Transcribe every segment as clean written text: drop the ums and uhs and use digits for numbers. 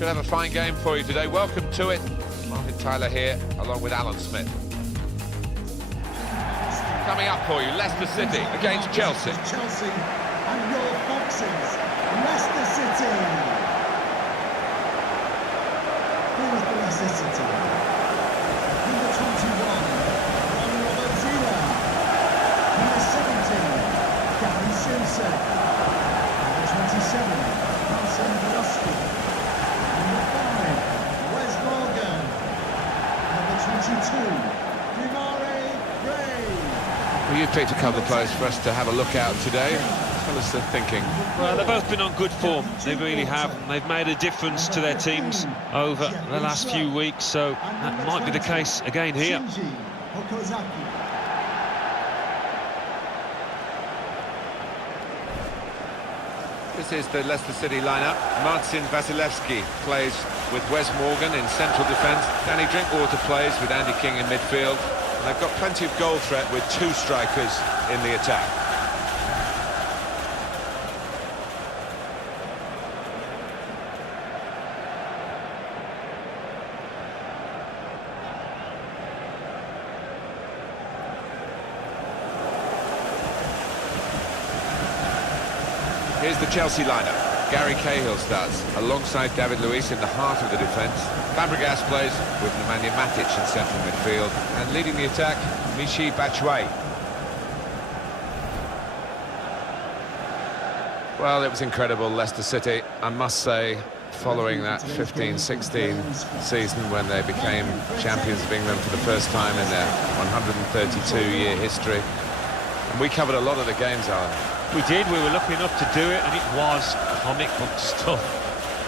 Should have a fine game for you today. Welcome to it. Martin Tyler here, along with Alan Smith. Coming up for you, Leicester City against Chelsea. Chelsea and your Foxes, Leicester City. Here's the Leicester City. Number 21, Rovers. Number 17, Gary Simpson. Number 27, Marcin Broski. Number 5, Wes Morgan. Number 22, Well, you picked a couple of players for us to have a look at today. Tell us the thinking. Well, they've both been on good form. They really have. They've made a difference to their teams over the last few weeks, so that might be the case again here. This is the Leicester City lineup. Marcin Vasilevski plays with Wes Morgan in central defence. Danny Drinkwater plays with Andy King in midfield. And they've got plenty of goal threat with two strikers in the attack. Here's the Chelsea lineup. Gary Cahill starts alongside David Luiz in the heart of the defence. Fabregas plays with Nemanja Matic in central midfield, and leading the attack, Michy Batshuayi. Well, it was incredible, Leicester City, I must say, following that 15-16 season when they became champions of England for the first time in their 132-year history. And we covered a lot of the games, Alan. We did. We were lucky enough to do it, and it was comic book stuff.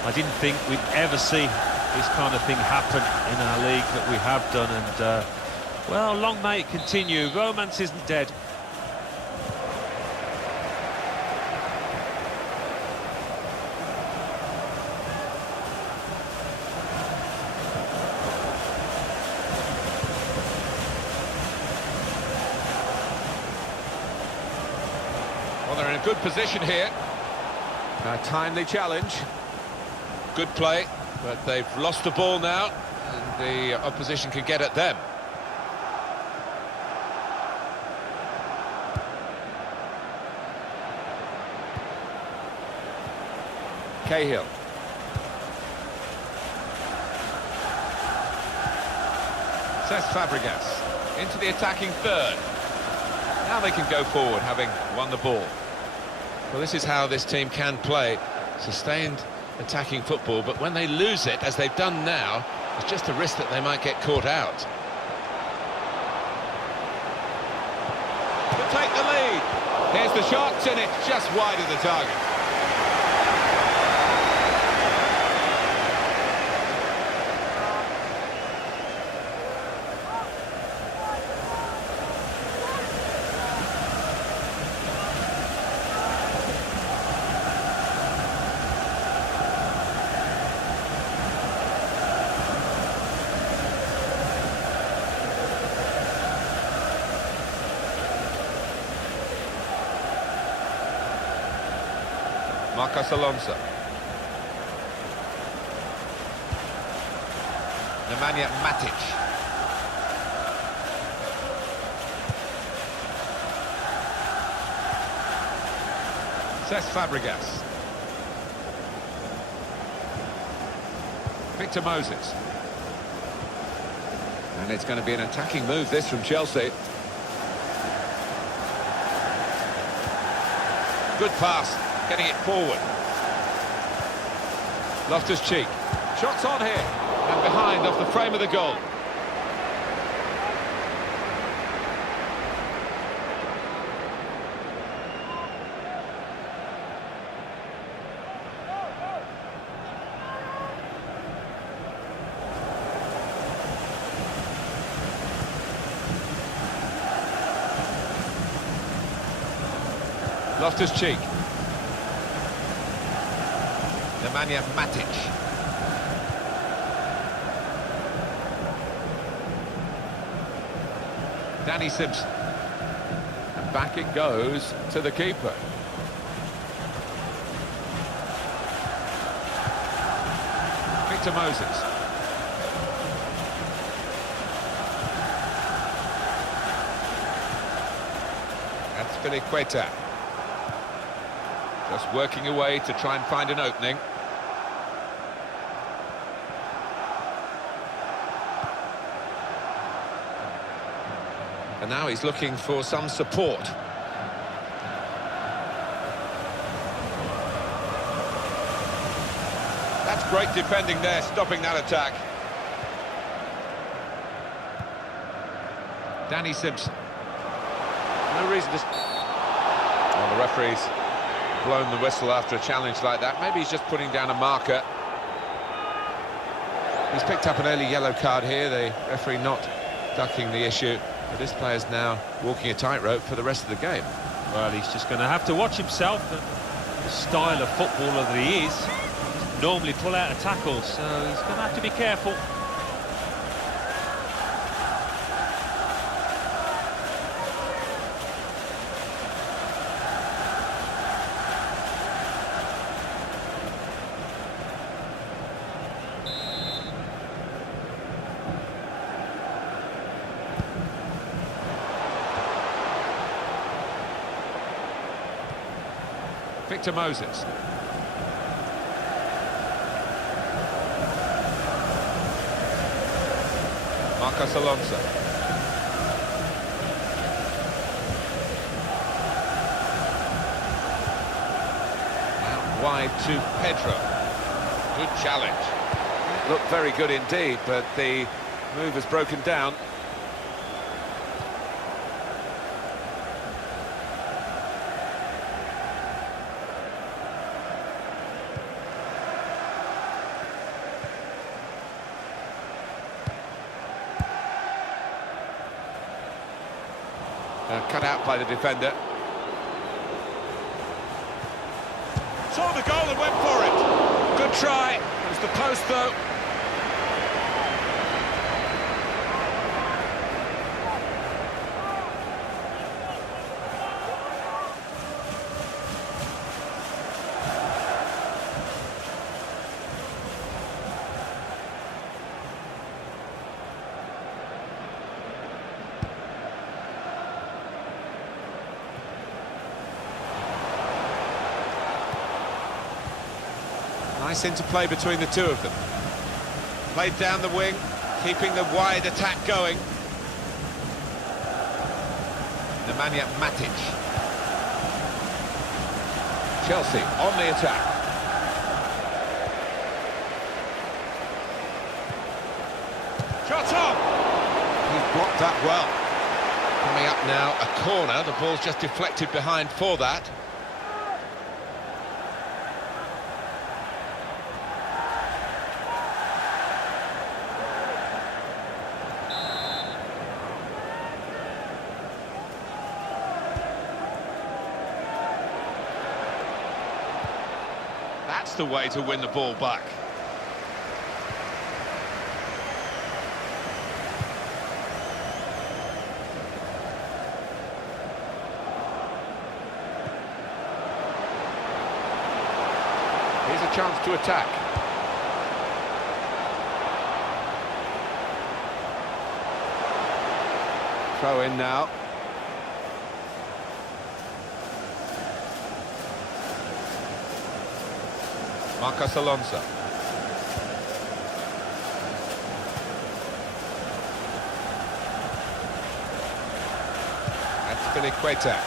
I didn't think we'd ever see this kind of thing happen in our league that we have done, and well, long may it continue. Romance isn't dead. Well, they're in a good position here. A timely challenge. Good play, but they've lost the ball now, and the opposition can get at them. Cahill. Cesc Fabregas into the attacking third. Now they can go forward, having won the ball. Well, this is how this team can play. Sustained attacking football, but when they lose it, as they've done now, it's just a risk that they might get caught out. To take the lead. Here's the shot, and it's just wide of the target. Marcos Alonso. Nemanja Matic. Cesc Fabregas. Victor Moses. And it's going to be an attacking move, this, from Chelsea. Good pass. Getting it forward. Loftus-Cheek. Shots on here. And behind off the frame of the goal. Loftus-Cheek. Nemanja Matic. Danny Simpson. And back it goes to the keeper. Victor Moses. That's Filiqueta. Just working away to try and find an opening. And now he's looking for some support. That's great defending there, stopping that attack. Danny Simpson. No reason to... Well, the referee's blown the whistle after a challenge like that. Maybe he's just putting down a marker. He's picked up an early yellow card here, the referee not ducking the issue. But this player's now walking a tightrope for the rest of the game. Well, he's just going to have to watch himself. The style of footballer that he is, normally pull out a tackle, so he's going to have to be careful. Victor Moses. Marcos Alonso. Out wide to Pedro. Good challenge. Looked very good indeed, but the move has broken down. Cut out by the defender. Saw the goal and went for it. Good try. It was the post though. Nice interplay between the two of them. Played down the wing, keeping the wide attack going. Nemanja Matic. Chelsea on the attack. Shot on! He's blocked that well. Coming up now, a corner. The ball's just deflected behind for that. That's the way to win the ball back. Here's a chance to attack. Throw in now. Marcos Alonso. That's Filiqueta.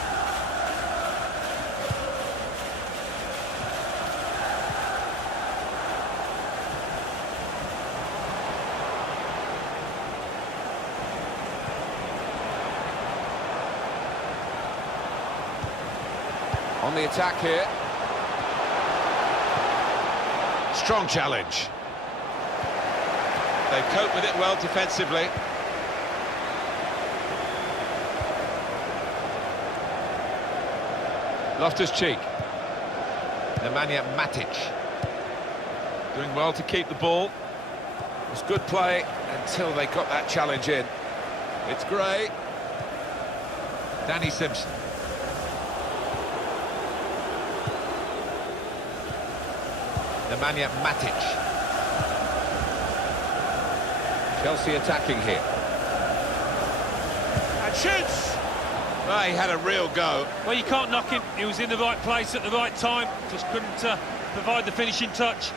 On the attack here. Strong challenge. They cope with it well defensively. Loftus-Cheek. Nemanja Matic. Doing well to keep the ball. It was good play until they got that challenge in. It's Gray. Danny Simpson. Nemanja Matic. Chelsea attacking here. And shoots! Well, he had a real go. Well, you can't knock him. He was in the right place at the right time. Just couldn't provide the finishing touch.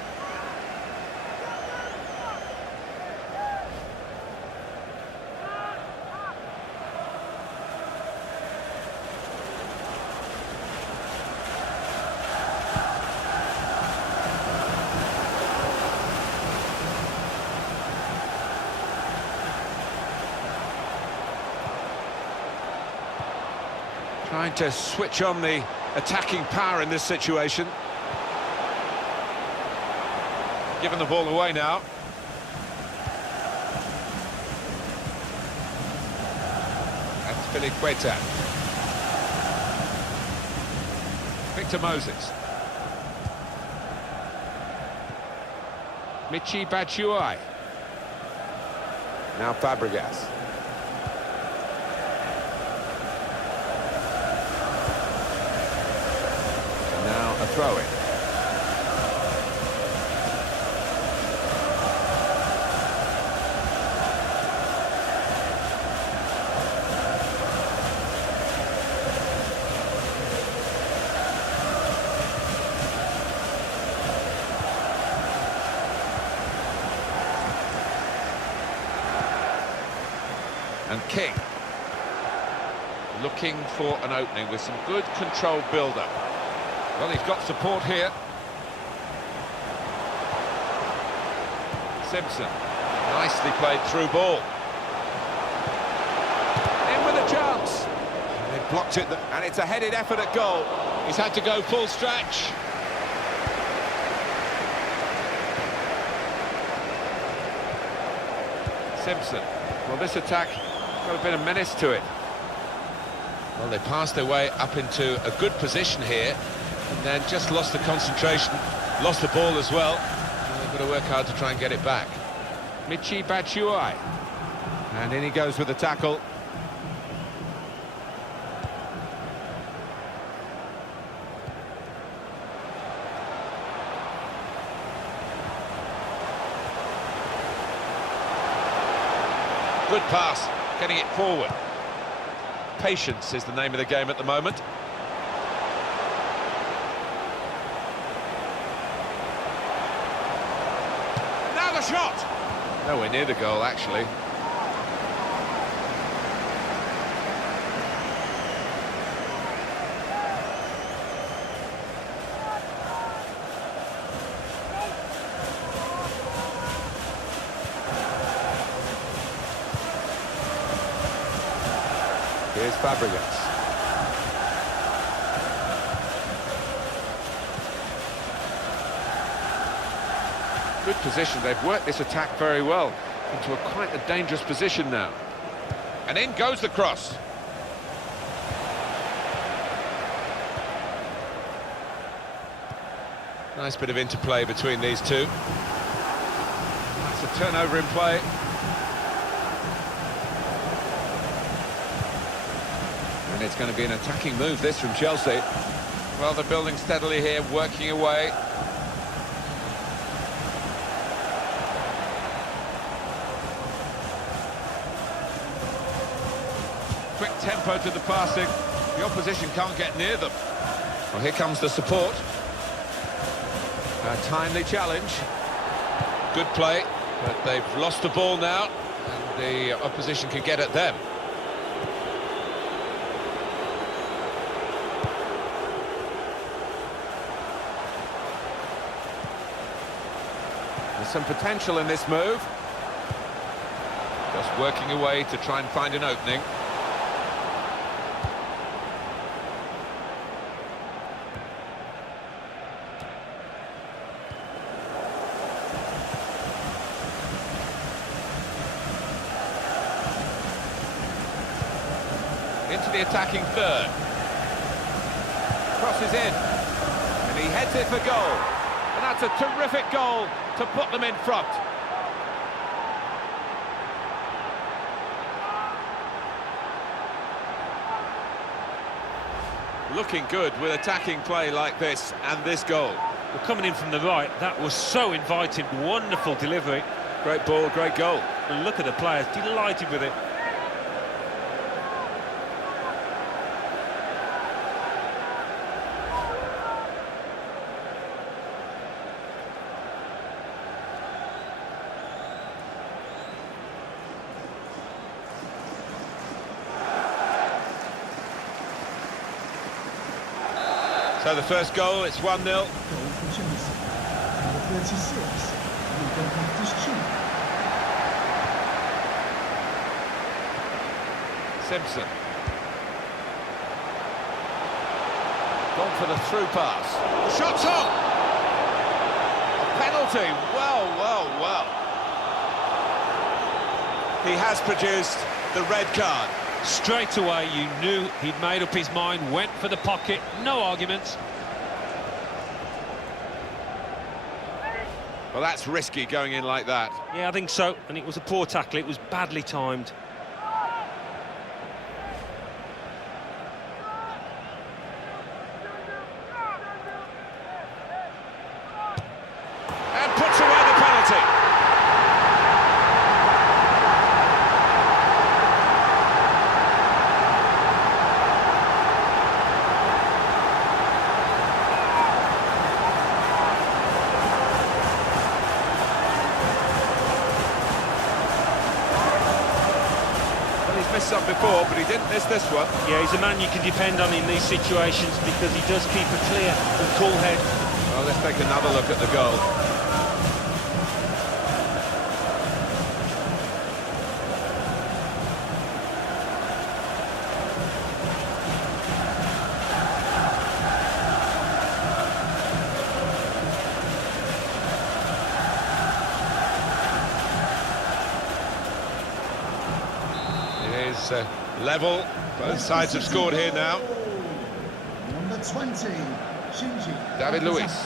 Trying to switch on the attacking power in this situation. Giving the ball away now. That's Filiqueta. Victor Moses. Michi Batshuayi. Now Fabregas. Now a throw-in. And King looking for an opening with some good controlled build-up. Well, he's got support here. Simpson, nicely played through ball. In with a chance. And they've blocked it, and it's a headed effort at goal. He's had to go full stretch. Simpson. Well, this attack got a bit of menace to it. Well, they passed their way up into a good position here, and then just lost the concentration, lost the ball as well. And they've got to work hard to try and get it back. Michi Batshuayi. And in he goes with the tackle. Good pass, getting it forward. Patience is the name of the game at the moment. Now the shot! Nowhere near the goal, actually. Here's Fabregas. Good position. They've worked this attack very well into quite a dangerous position now. And in goes the cross. Nice bit of interplay between these two. That's a turnover in play. And it's going to be an attacking move, this, from Chelsea. Well, they're building steadily here, working away. Quick tempo to the passing. The opposition can't get near them. Well, here comes the support. A timely challenge. Good play, but they've lost the ball now, and the opposition can get at them. There's some potential in this move. Just working away to try and find an opening. Into the attacking third. Crosses in. And he heads it for goal. And that's a terrific goal to put them in front. Looking good with attacking play like this and this goal. Well, coming in from the right, that was so inviting, wonderful delivery. Great ball, great goal. And look at the players, delighted with it. So the first goal, it's 1-0. Goal for Chelsea. Number 36, Simpson. Gone for the through pass. The shot's on! A penalty. Well. He has produced the red card. Straight away, you knew he'd made up his mind, went for the pocket, no arguments. Well, that's risky going in like that. Yeah, I think so, and it was a poor tackle, it was badly timed. And puts away the penalty. Missed some before, but he didn't miss this one. Yeah, he's a man you can depend on in these situations because he does keep a clear and cool head. Well, let's take another look at the goal. Level, both sides have scored here now. Number 20, Shinji. David Luiz.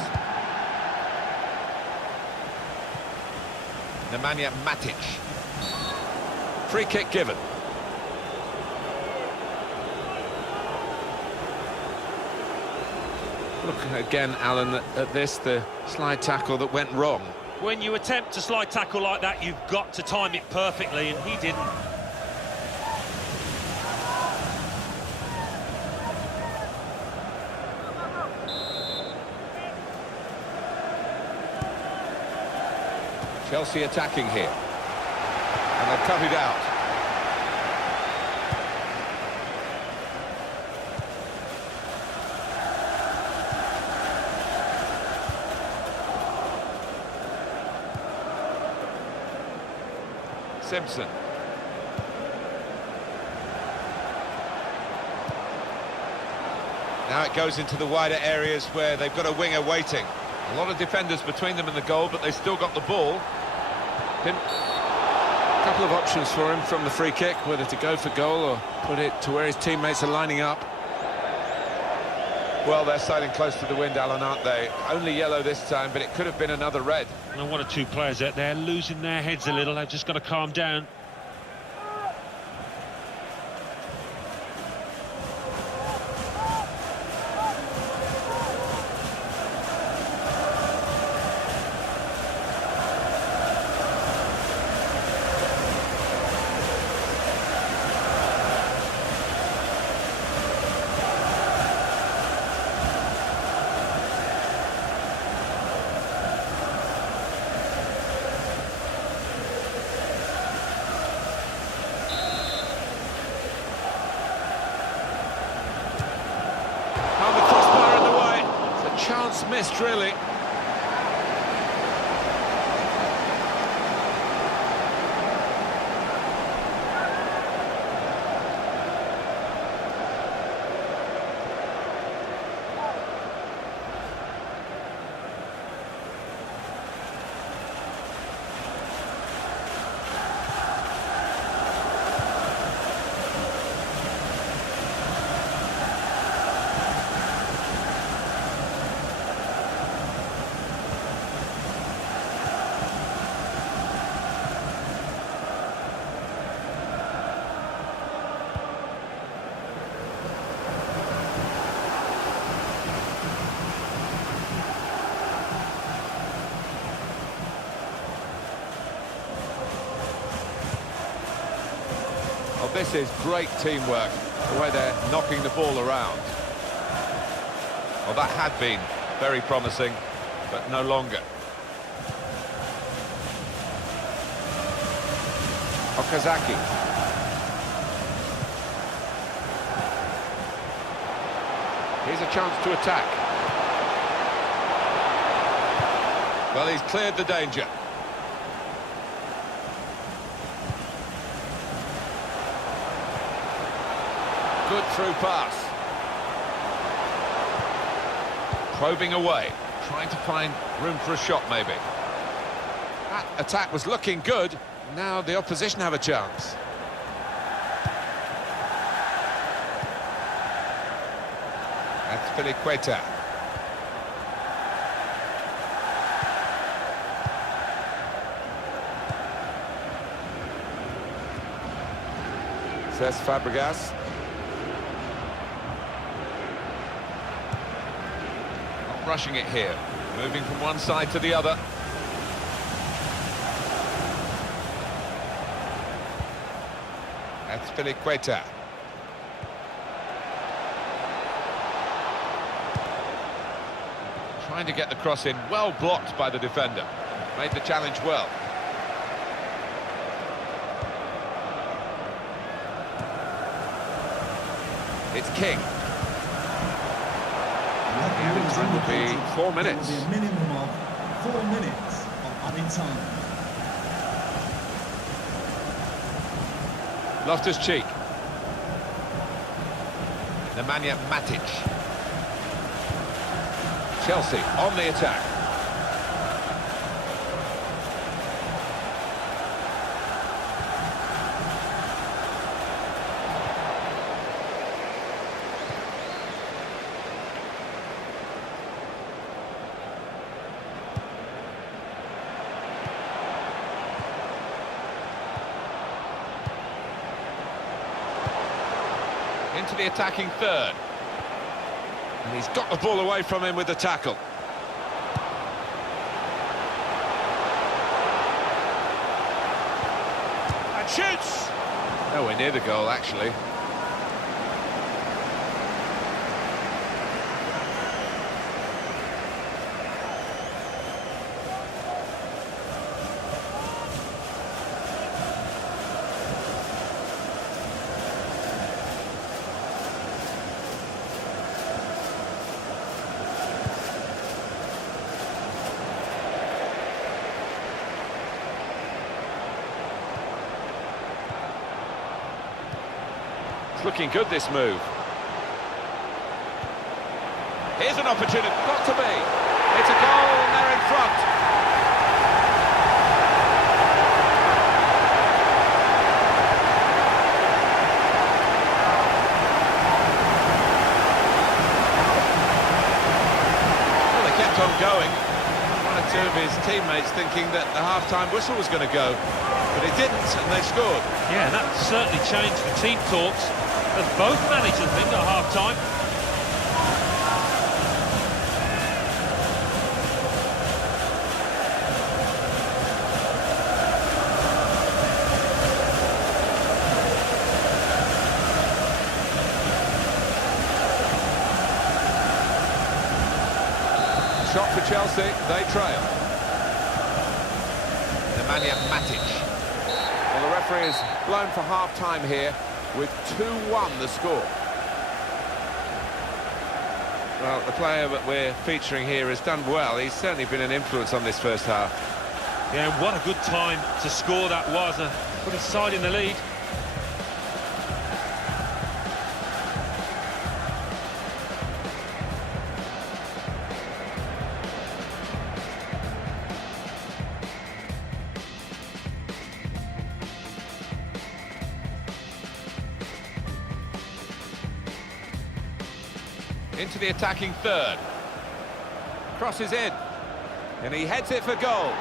Nemanja Matic. Free kick given. Look again, Alan, at this, the slide tackle that went wrong. When you attempt a slide tackle like that, you've got to time it perfectly, and he didn't. Chelsea attacking here. And they've cut it out. Simpson. Now it goes into the wider areas where they've got a winger waiting. A lot of defenders between them and the goal, but they still got the ball. A couple of options for him from the free kick, whether to go for goal or put it to where his teammates are lining up. Well, they're sailing close to the wind, Alan, aren't they? Only yellow this time, but it could have been another red. And one or two players out there losing their heads a little. They've just got to calm down. Chance missed, really. this is great teamwork, the way they're knocking the ball around. Well, that had been very promising, but no longer. Okazaki. Here's a chance to attack. Well, he's cleared the danger. Good through pass. Probing away, trying to find room for a shot maybe. That attack was looking good. Now the opposition have a chance. That's Filiqueta. Says Fabregas. Not rushing it here, moving from one side to the other. That's Filiqueta. Trying to get the cross in, well blocked by the defender. Made the challenge well. It's King. The added time will be 4 minutes. There will be a minimum of 4 minutes of added time. Loftus-Cheek. Nemanja Matic. Chelsea on the attack. Into the attacking third. And he's got the ball away from him with the tackle. And shoots! Nowhere near the goal, actually. Looking good, this move. Here's an opportunity, got to be. It's a goal, and they're in front. Well, they kept on going. One or two of his teammates thinking that the half-time whistle was going to go, but it didn't, and they scored. Yeah, that certainly changed the team talks. As both managers think at half-time. Shot for Chelsea, they trail. Nemanja Matic. Well, the referee has blown for half-time here, with 2-1 the score. Well, the player that we're featuring here has done well. He's certainly been an influence on this first half. Yeah, what a good time to score that was. Put his side in the lead. Into the attacking third. Crosses in. And he heads it for goal.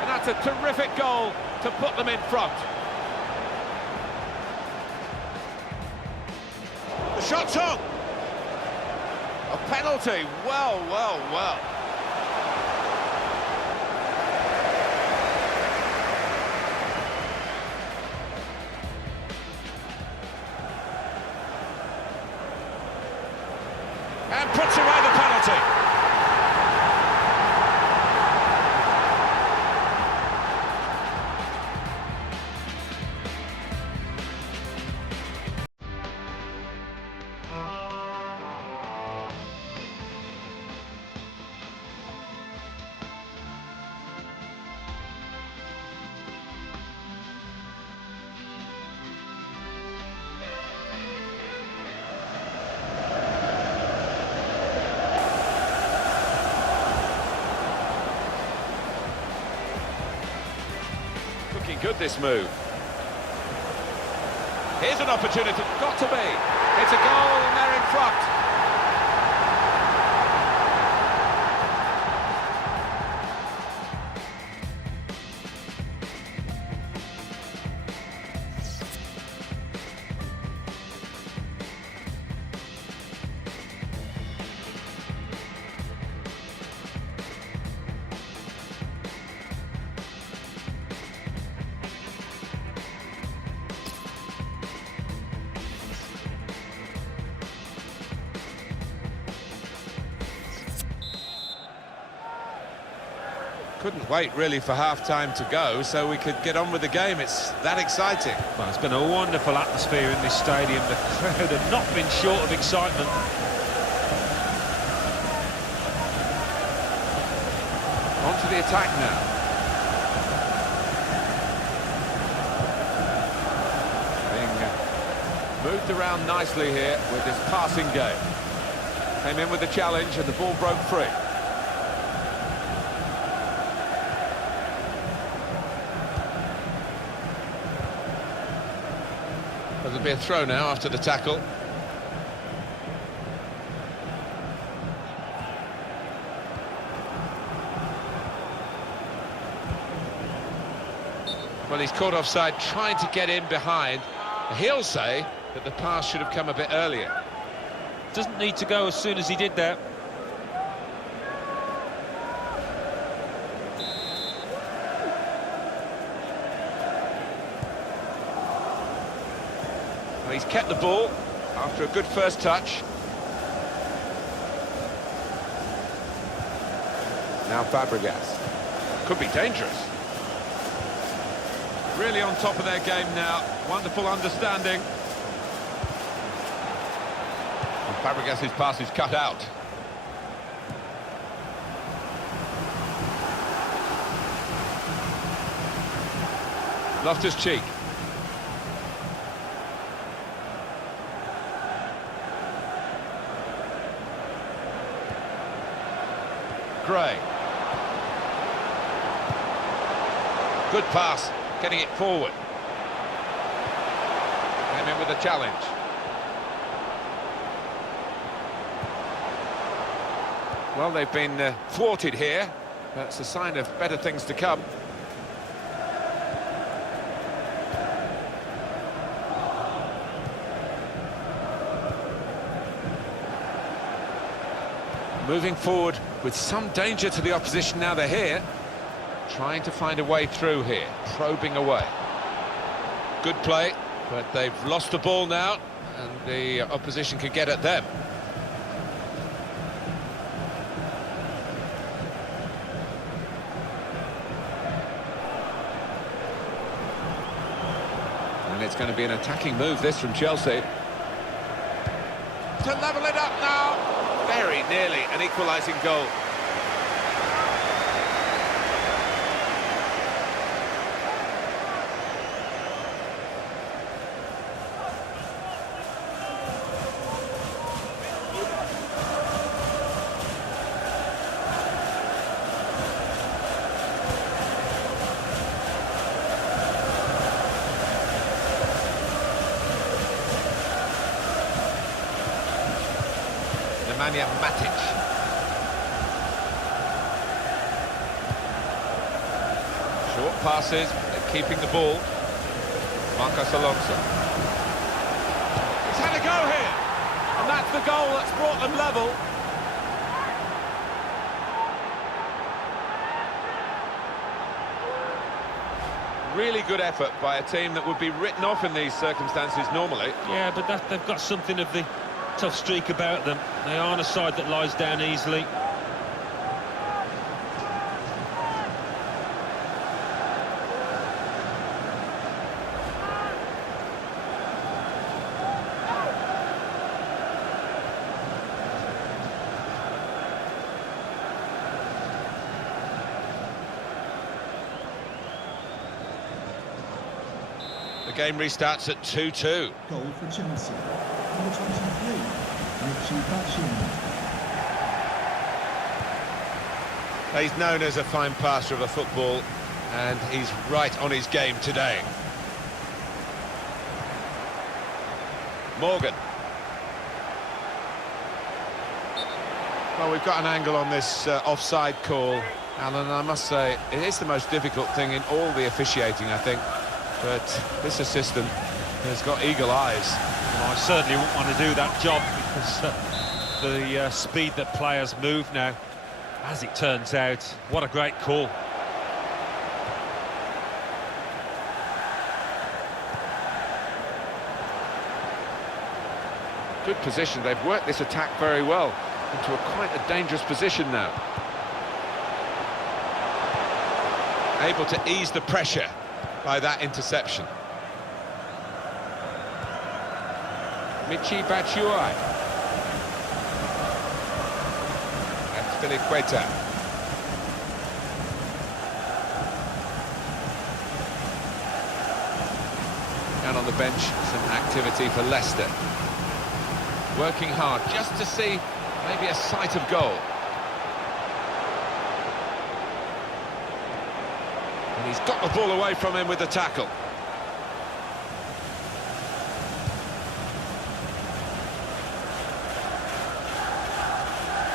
And that's a terrific goal to put them in front. The shot's on. A penalty. Well, well, well. good, this move. Here's an opportunity, got to be. It's a goal and they're in front. Couldn't wait really for half-time to go, so we could get on with the game. It's that exciting. Well, it's been a wonderful atmosphere in this stadium. The crowd have not been short of excitement. On to the attack now. Being moved around nicely here with this passing game. Came in with the challenge and the ball broke free. There'll be a throw now after the tackle. Well, he's caught offside, trying to get in behind. He'll say that the pass should have come a bit earlier. Doesn't need to go as soon as he did that. Well, he's kept the ball after a good first touch. Now Fabregas. Could be dangerous. Really on top of their game now. Wonderful understanding. And Fabregas' pass is cut out. Loftus-Cheek. Gray. Good pass, getting it forward. Came in with a challenge. Well, they've been thwarted here. That's a sign of better things to come. Moving forward with some danger to the opposition now they're here. Trying to find a way through here, probing away. Good play, but they've lost the ball now, and the opposition can get at them. And it's going to be an attacking move, this, from Chelsea. To level it up now. Very nearly an equalising goal. Nemanja Matic. Short passes, they're keeping the ball. Marcos Alonso. He's had a go here, and that's the goal that's brought them level. Really good effort by a team that would be written off in these circumstances normally. Yeah, but they've got something of the tough streak about them. They aren't a side that lies down easily. The game restarts at 2-2. Goal for Chelsea. Number 23, Richie Bachchin. He's known as a fine passer of a football. and he's right on his game today. Morgan. Well, we've got an angle on this offside call, Alan. I must say, it is the most difficult thing in all the officiating, I think. But this assistant has got eagle eyes. Well, I certainly wouldn't want to do that job because the speed that players move now, as it turns out, what a great call. Good position. They've worked this attack very well into quite a dangerous position now. Able to ease the pressure by that interception. Michi Batshuayi. And Filiqueta. And on the bench, some activity for Leicester. Working hard just to see maybe a sight of goal. And he's got the ball away from him with the tackle.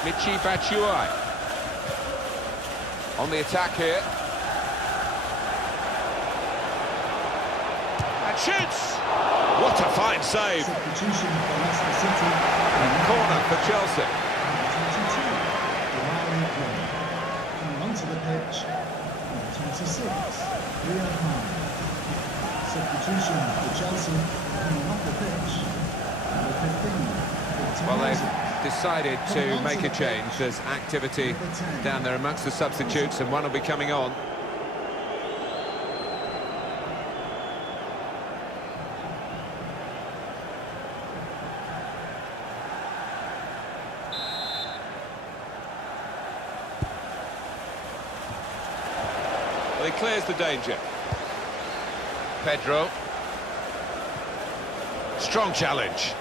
Michi Batshuayi on the attack here. And shoots! What a fine save! Substitution for Leicester City. And corner for Chelsea. Number 22, Brighton. Coming onto the pitch, number 26, Leon. Substitution for Chelsea. Coming off the pitch, number 15. Well, they've decided to make a change. There's activity down there amongst the substitutes, and one will be coming on. Well, he clears the danger. Pedro. Strong challenge.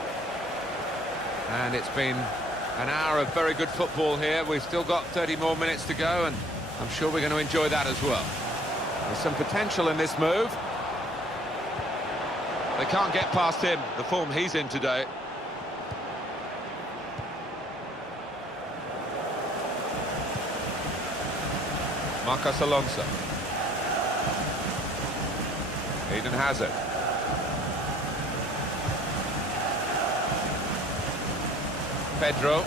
And it's been an hour of very good football here. We've still got 30 more minutes to go, and I'm sure we're going to enjoy that as well. There's some potential in this move. They can't get past him, the form he's in today. Marcos Alonso. Eden Hazard. Pedro.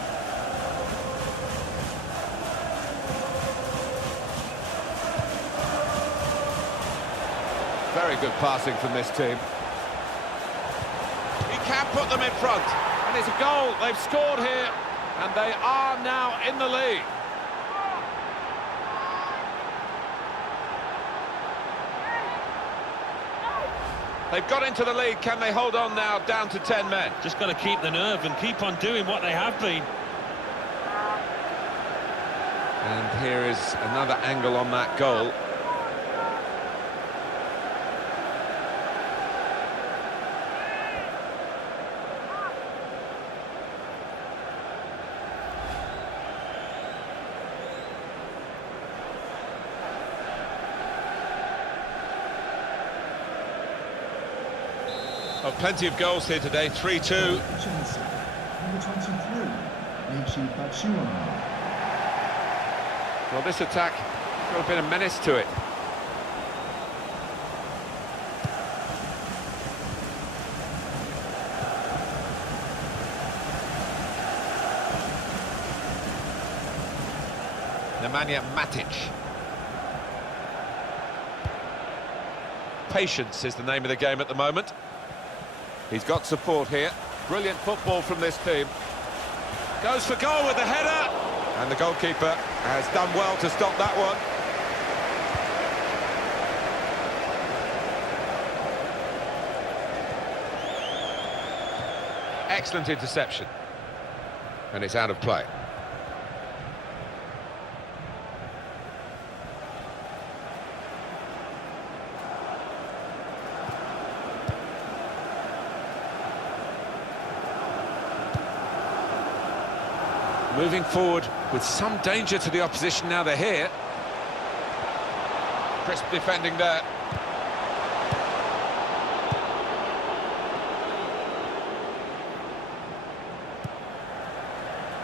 Very good passing from this team. He can put them in front, and it's a goal. They've scored here, and they are now in the lead. They've got into the lead. Can they hold on now, down to 10 men? Just got to keep the nerve and keep on doing what they have been. And here is another angle on that goal. Oh, plenty of goals here today, 3-2. Chelsea. Number 23, Michi Batshuayi. Well, this attack got a bit of menace to it. Nemanja Matic. Patience is the name of the game at the moment. He's got support here. Brilliant football from this team. Goes for goal with the header. And the goalkeeper has done well to stop that one. Excellent interception. And it's out of play. Moving forward with some danger to the opposition now they're here. Crisp defending there.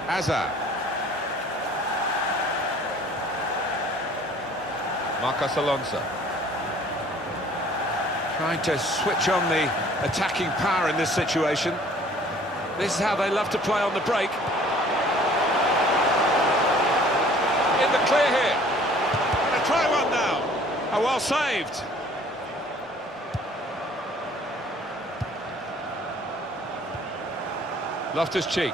Hazard. Marcos Alonso. Trying to switch on the attacking power in this situation. This is how they love to play on the break. In the clear here. Gonna try one now. Oh, well saved. Loftus-Cheek.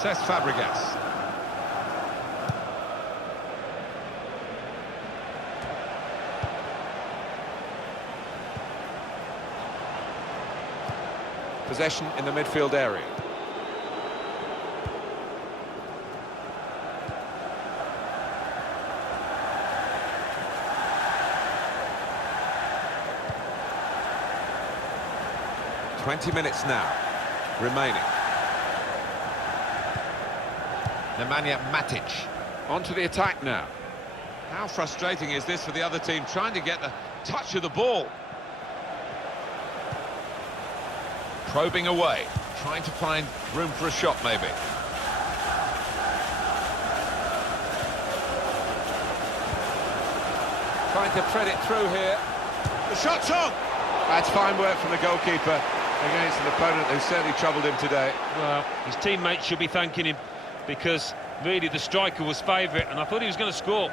Cesc Fabregas. Possession in the midfield area. "20 minutes now remaining. Nemanja Matic onto the attack now. How frustrating is this for the other team, trying to get the touch of the ball? Probing away, trying to find room for a shot maybe. Trying to thread it through here. The shot's on! That's fine work from the goalkeeper against an opponent who certainly troubled him today. Well, his teammates should be thanking him, because really the striker was favourite, and I thought he was going to score.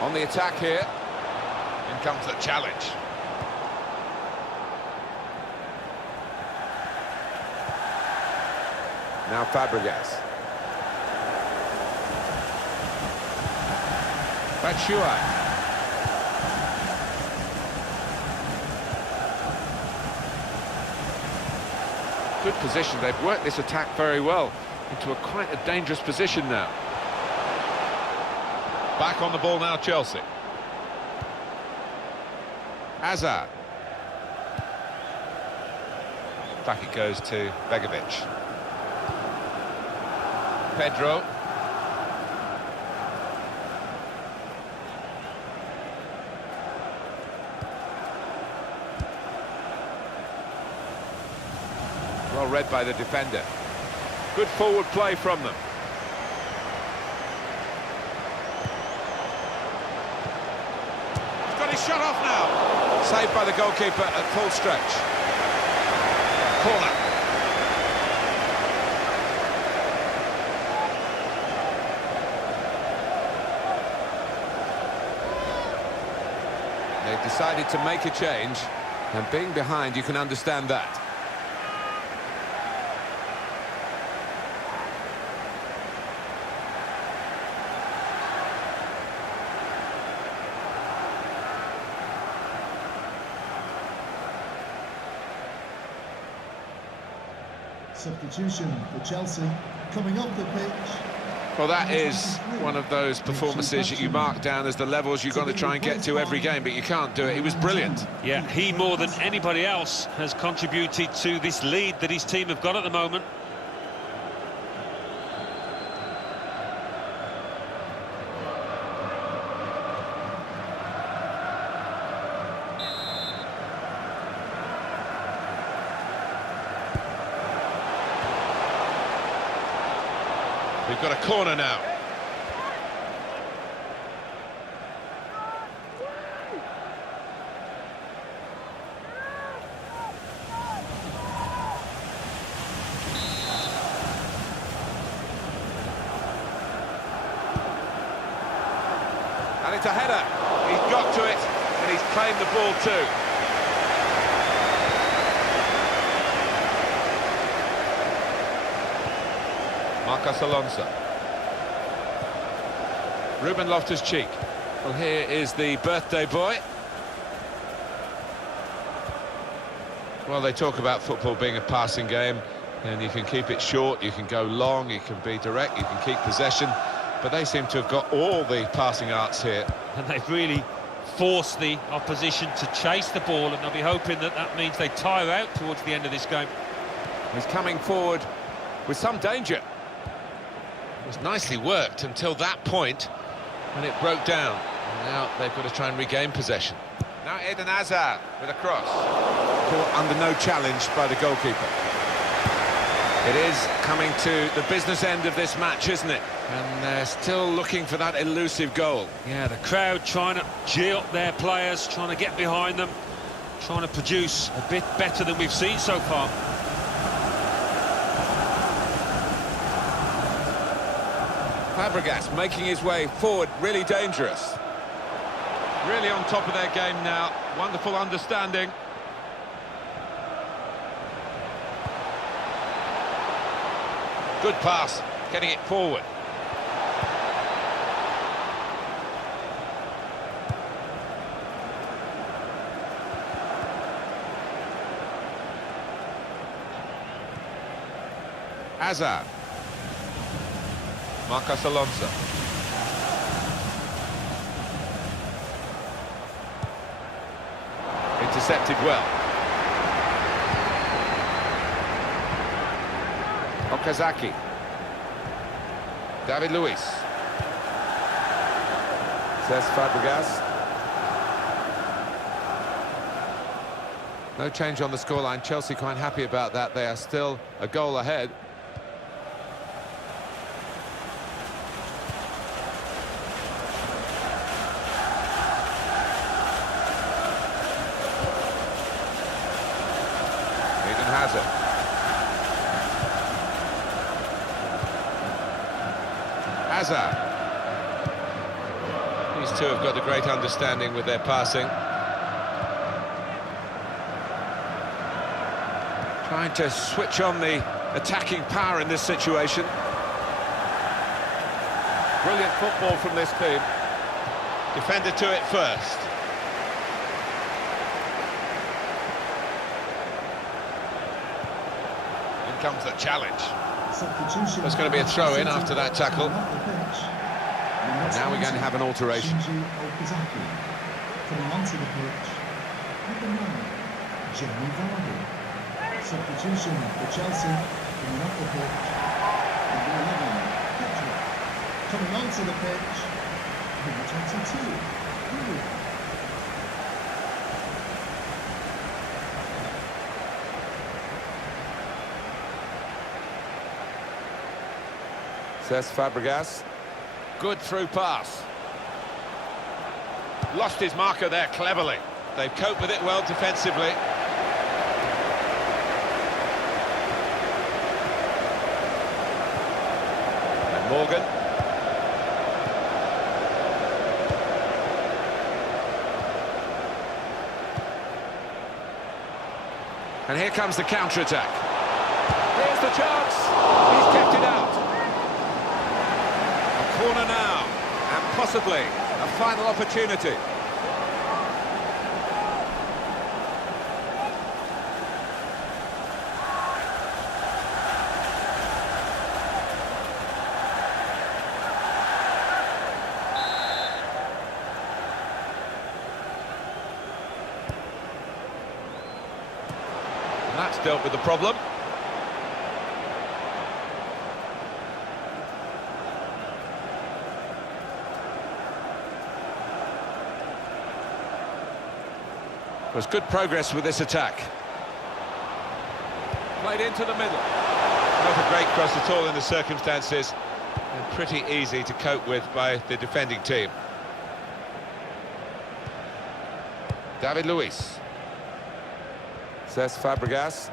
On the attack here. In comes the challenge. Now Fabregas. Batshuayi. Good position. They've worked this attack very well into quite a dangerous position now. Back on the ball now, Chelsea. Hazard. Back it goes to Begovic. Pedro. Well read by the defender. Good forward play from them. He's got his shot off now. Saved by the goalkeeper at full stretch. Corner. They've decided to make a change, and being behind, you can understand that. Substitution for Chelsea coming off the pitch. Well, that is one of those performances that you mark down as the levels you've got to try and get to every game, but you can't do it. He was brilliant. Yeah, he more than anybody else has contributed to this lead that his team have got at the moment. We've got a corner now. And it's a header. He's got to it, and he's claimed the ball too. Marcos Alonso. Ruben Loftus-Cheek. Well, here is the birthday boy. Well, they talk about football being a passing game, and you can keep it short, you can go long, you can be direct, you can keep possession, but they seem to have got all the passing arts here. And they've really force the opposition to chase the ball, and I'll be hoping that that means they tire out towards the end of this game. He's coming forward with some danger. It was nicely worked until that point when it broke down. And now they've got to try and regain possession. Now Eden Hazard with a cross. Caught under no challenge by the goalkeeper. It is coming to the business end of this match, isn't it? And they're still looking for that elusive goal. Yeah, the crowd trying to cheer up their players, trying to get behind them, trying to produce a bit better than we've seen so far. Fabregas making his way forward, really dangerous. Really on top of their game now. Wonderful understanding. Good pass, getting it forward. Hazard. Marcos Alonso. Intercepted well. Okazaki. David Luiz. Says Fabregas. No change on the scoreline. Chelsea quite happy about that. They are still a goal ahead. Hazard. Hazard. These two have got a great understanding with their passing. Trying to switch on the attacking power in this situation. Brilliant football from this team. Defender to it first. Comes the challenge. There's going to be a throw-in after that tackle. And now we're going to have an alteration. Coming onto the pitch, number 9, Jamie Vardy. Substitution for Chelsea, coming off the pitch, number 11, Pedro. Coming onto the pitch, number 22, Willian. Says Fabregas. Good through pass. Lost his marker there cleverly. They've coped with it well defensively. And Morgan. And here comes the counter-attack. Here's the chance. He's kept it out. Corner now, and possibly a final opportunity. And that's dealt with the problem. There's good progress with this attack. Played into the middle. Not a great cross at all in the circumstances, and pretty easy to cope with by the defending team. David Luiz. Says Fabregas.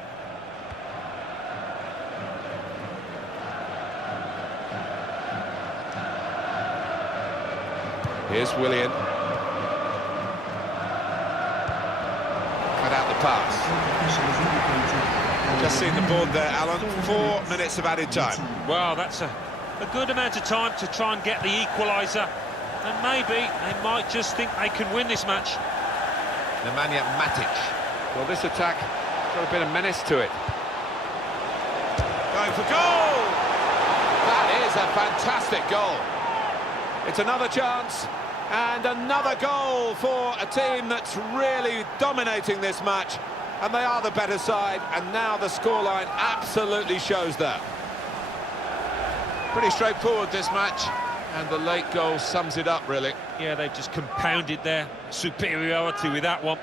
Here's Willian. Out the pass. Just seen the board there, Alan. 4 minutes of added time. Well, that's a good amount of time to try and get the equaliser, and maybe they might just think they can win this match. Nemanja Matic. Well, this attack got a bit of menace to it. Going for goal! That is a fantastic goal. It's another chance. And another goal for a team that's really dominating this match. And they are the better side, and now the scoreline absolutely shows that. Pretty straightforward, this match, and the late goal sums it up, really. Yeah, they've just compounded their superiority with that one.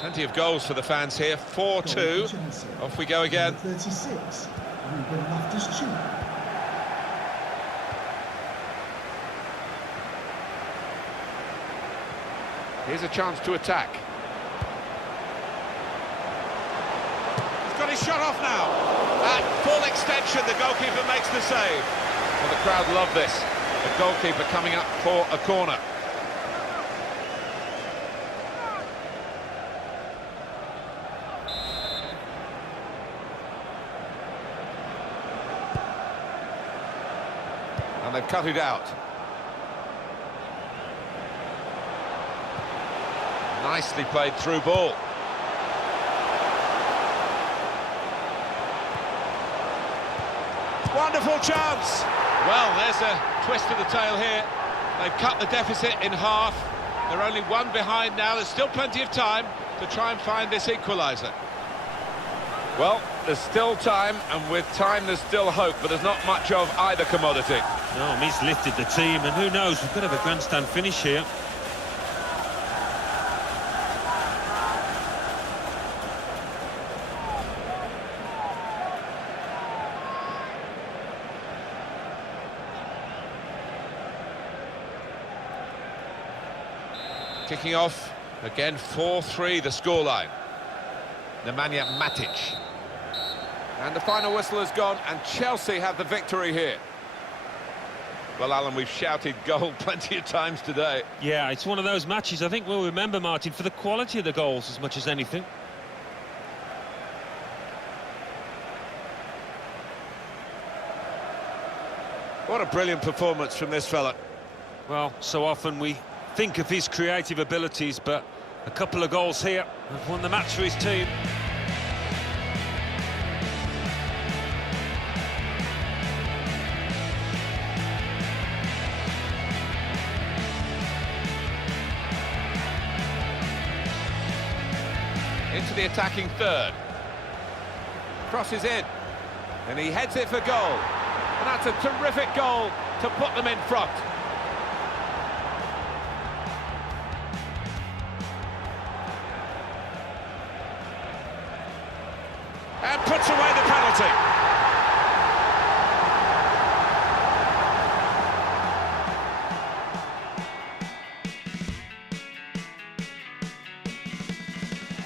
Plenty of goals for the fans here. 4-2. Off we go again. 36. Ruben Loftus-Cheek. Here's a chance to attack. He's got his shot off now. At full extension, the goalkeeper makes the save. Well, the crowd love this. The goalkeeper coming up for a corner. And they've cut it out. Nicely played through ball. Wonderful chance. Well, there's a twist of the tail here. They've cut the deficit in half. They're only one behind now. There's still plenty of time to try and find this equaliser. Well, there's still time, and with time there's still hope, but there's not much of either commodity. No, he's lifted the team, and who knows, we could have a grandstand finish here. Kicking off, again 4-3 the scoreline. Nemanja Matic. And the final whistle has gone, and Chelsea have the victory here. Well, Alan, we've shouted goal plenty of times today. Yeah, it's one of those matches I think we'll remember, Martin, for the quality of the goals as much as anything. What a brilliant performance from this fella. Well, so often we think of his creative abilities, but a couple of goals here have won the match for his team. Into the attacking third. Crosses in. And he heads it for goal. And that's a terrific goal to put them in front. And puts away the penalty.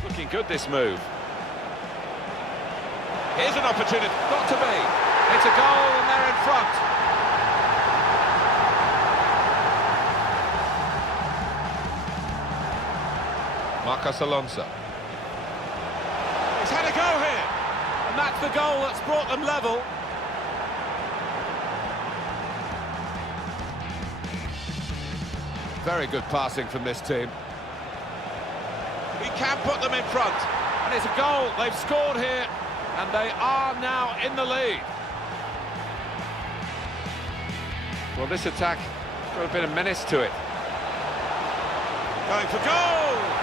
Looking good, this move. Here's an opportunity. Got to be. It's a goal and they're in front. Marcos Alonso. He's had a go here. And that's the goal that's brought them level. Very good passing from this team. He can put them in front. And it's a goal. They've scored here. And they are now in the lead. Well, this attack has got a bit of menace to it. Going for goal!